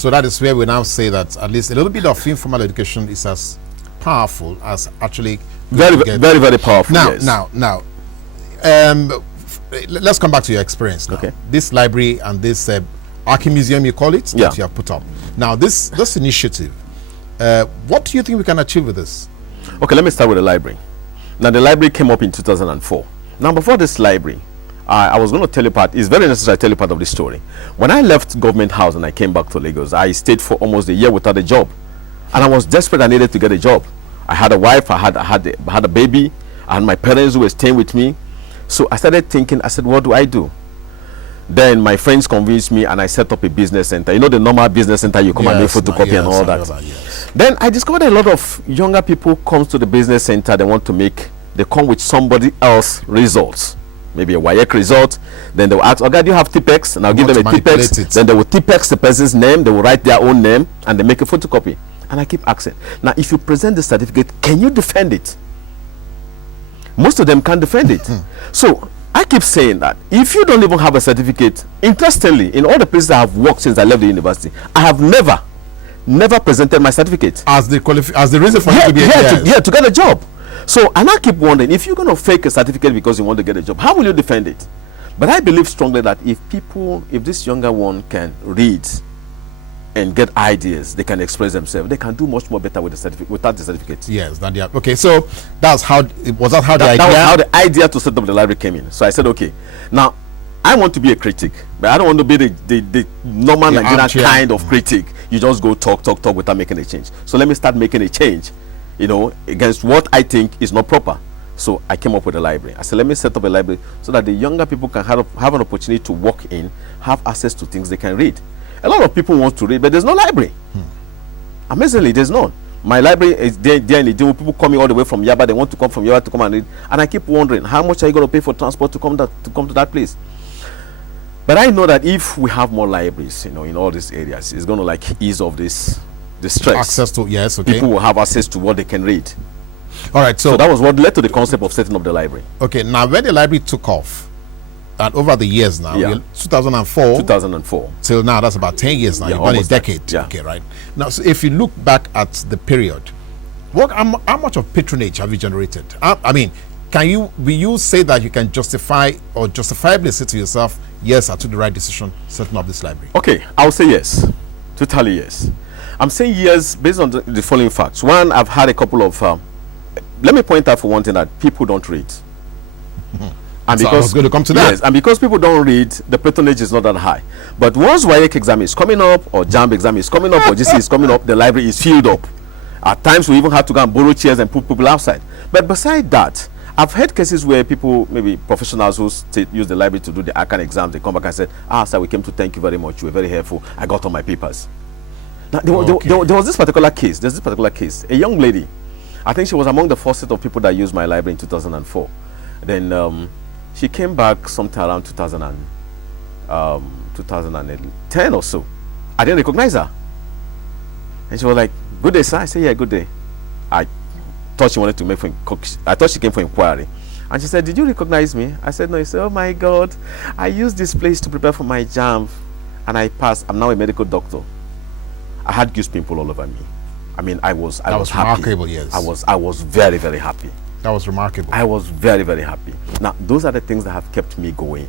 So that is where we now say that at least a little bit of informal education is as powerful as actually very powerful. Now, yes. now, let's come back to your experience now. Okay. This library and this Archi Museum, you call it, Yeah. that you have put up. Now, this initiative, what do you think we can achieve with this? Okay, let me start with the library. Now, the library came up in 2004. Now, before this library, I was going to tell you part. It's very necessary to tell you part of the story. When I left government house and I came back to Lagos, I stayed for almost a year without a job, and I was desperate. I needed to get a job. I had a wife. I had a baby. I had my parents who were staying with me. So I started thinking. I said, what do I do? Then my friends convinced me, and I set up a business center. You know, the normal business center, you come and make photocopy and all that. Yes. Then I discovered a lot of younger people come to the business center. They come with somebody else results, maybe a WAEC result. Then they will ask, okay, do you have Tipex? And I'll give them a Tipex. Then they will Tipex the person's name. They will write their own name, and they make a photocopy. And I keep asking, now, if you present the certificate, can you defend it? Most of them can't defend it. So I keep saying that if you don't even have a certificate, interestingly, in all the places I have worked since I left the university, I have never presented my certificate as the reason for you to be to get a job. So, and I keep wondering, if you're going to fake a certificate because you want to get a job, how will you defend it? But I believe strongly that if this younger one can read and get ideas, they can express themselves, they can do much more better with the certificate, without the certificate. Yes, okay. So that's how the idea to set up the library came in. So I said, okay, now I want to be a critic, but I don't want to be the normal Nigerian kind of critic. You just go talk without making a change. So let me start making a change, against what I think is not proper. So I came up with a library. I said, let me set up a library so that the younger people can have an opportunity to walk in, have access to things they can read. A lot of people want to read, but there's no library. Amazingly, there's none. My library is there in the day. People coming all the way from Yaba. They want to come from Yaba to come and read. And I keep wondering, how much are you going to pay for transport to come to that place? But I know that if we have more libraries, in all these areas, it's going to ease off the stress. Access to, yes, okay. People will have access to what they can read. All right, so that was what led to the concept of setting up the library. Okay, now when the library took off, and over the years now, 2004 till now, that's about 10 years now. You've done a decade. Okay, right. Now, so if you look back at the period, how much of patronage have you generated? I mean, will you say that you can justify or justifiably say to yourself, yes, I took the right decision setting up this library? Okay, I'll say yes. Totally yes. I'm saying yes based on the following facts. One, I've had a couple of let me point out for one thing that people don't read. And so because I was going to come to that. Yes, and because people don't read, the patronage is not that high. But once WAEC exam is coming up, or JAMB exam is coming up, or GC is coming up, the library is filled up. At times, we even have to go and borrow chairs and put people outside. But beside that, I've heard cases where people, maybe professionals who use the library to do the ACAN exams, they come back and say, sir, we came to thank you very much. You were very helpful. I got all my papers. Now, there was this particular case. There's this particular case. A young lady, I think she was among the first set of people that used my library in 2004. Then she came back sometime around 2010 or so. I didn't recognize her. And she was like, good day, sir. I said, yeah, good day. I thought she came for inquiry. And she said, did you recognize me? I said, no. She said, oh my God, I used this place to prepare for my JAMB and I passed. I'm now a medical doctor. I had goose pimple all over me. I mean, I was happy. Remarkable, yes. I was very, very happy. That was remarkable. I was very, very happy. Now, those are the things that have kept me going.